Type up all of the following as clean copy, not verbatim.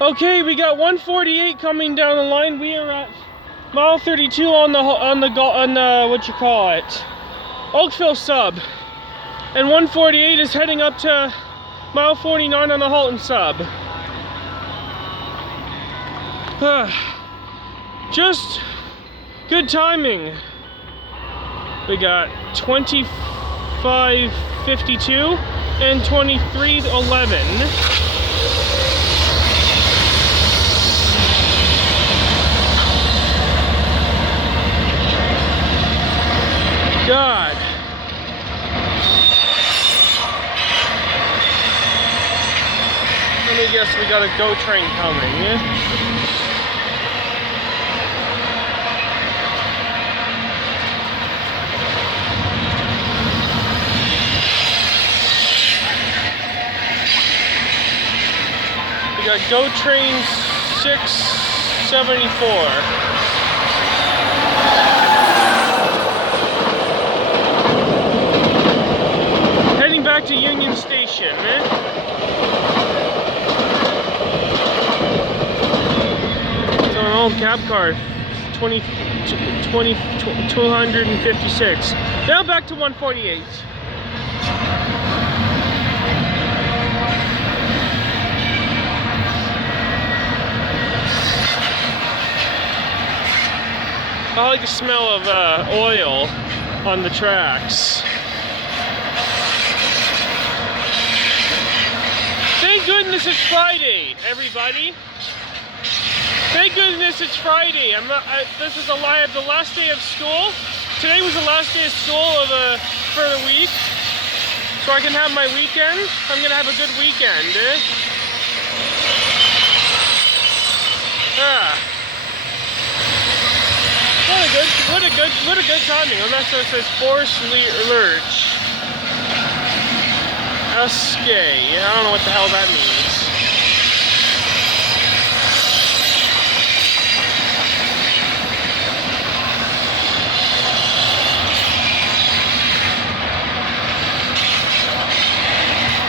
Okay, we got 148 coming down the line. We are at mile 32 on the what you call it, Oakville sub, and 148 is heading up to mile 49 on the Halton sub. Just good timing. We got 25:52 and 23:11. God. Let me guess, we got a GO train coming. We got GO train 674. Back to Union Station, So an old cab car, 256. Now back to 148. I like the smell of oil on the tracks. Thank goodness it's Friday, everybody. Thank goodness it's Friday. This is the last day of school. Today was the last day of school for the week, so I can have my weekend. I'm gonna have a good weekend. What a good timing. Unless it says force lurch. Escape. I don't know what the hell that means.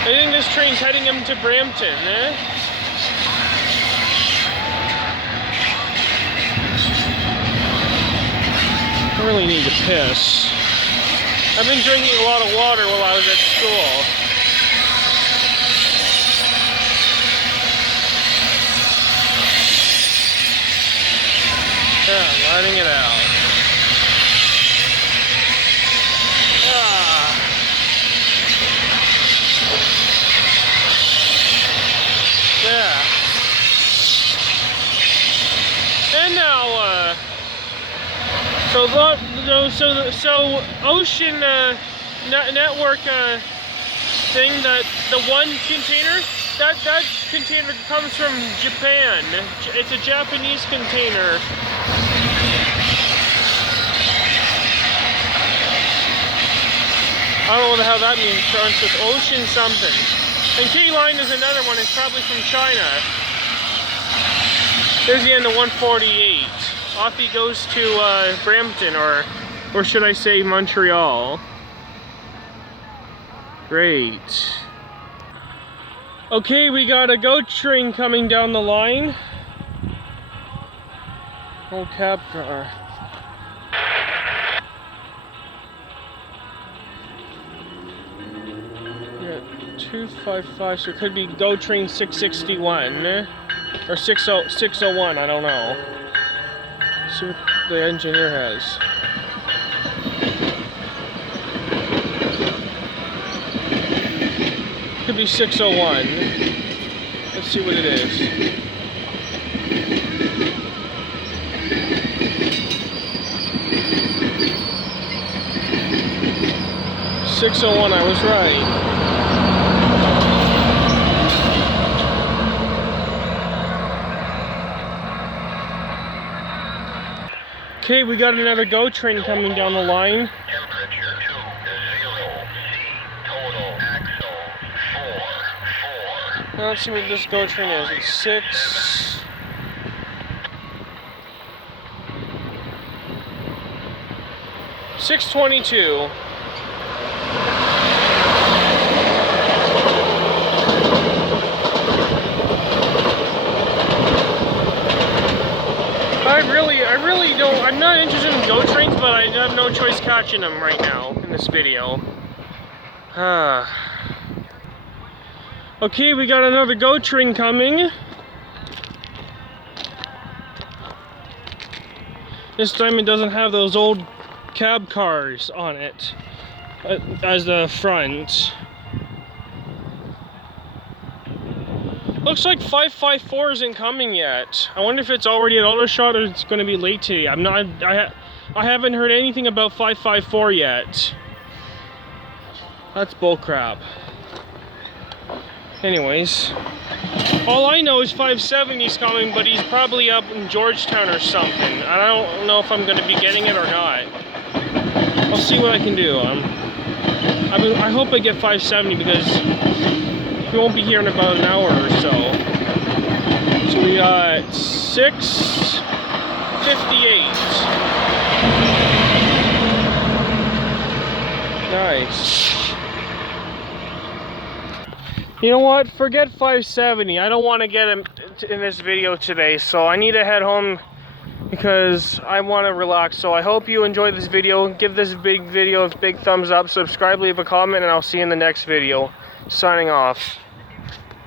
I think this train's heading him to Brampton, I really need to piss. I've been drinking a lot of water while I was at school. Yeah, letting it out. Yeah. And now, so Ocean Network thing, the one container, that container comes from Japan. It's a Japanese container. I don't know what the hell that means. It's with Ocean something. And K-Line is another one. It's probably from China. There's the end of 148. Off he goes to Brampton, or should I say Montreal. Great. Okay, we got a GO train coming down the line. Old cab car. Yeah, 255, so it could be GO train 661 or 601, I don't know. See what the engineer has. Could be 601. Let's see what it is. .601, I was right. Okay, we got another GO train coming down the line. Temperature 2 to 0. C. Total axle 4. Now let's see what this GO train is. It's 622. but I have no choice catching them right now in this video. Okay, we got another GO train coming. This time it doesn't have those old cab cars on it as the front. Looks like 554 isn't coming yet. I wonder if it's already at Aldershot or it's going to be late today. I haven't heard anything about 554 yet. That's bullcrap. Anyways, all I know is 570 is coming, but he's probably up in Georgetown or something. I don't know if I'm going to be getting it or not. I'll see what I can do. I hope I get 570 because we won't be here in about an hour or so. So we got 6:58. Nice. You know what? Forget 570. I don't want to get him in this video today, so I need to head home because I want to relax. So I hope you enjoyed this video. Give this big video a big thumbs up, subscribe, leave a comment, and I'll see you in the next video. Signing off.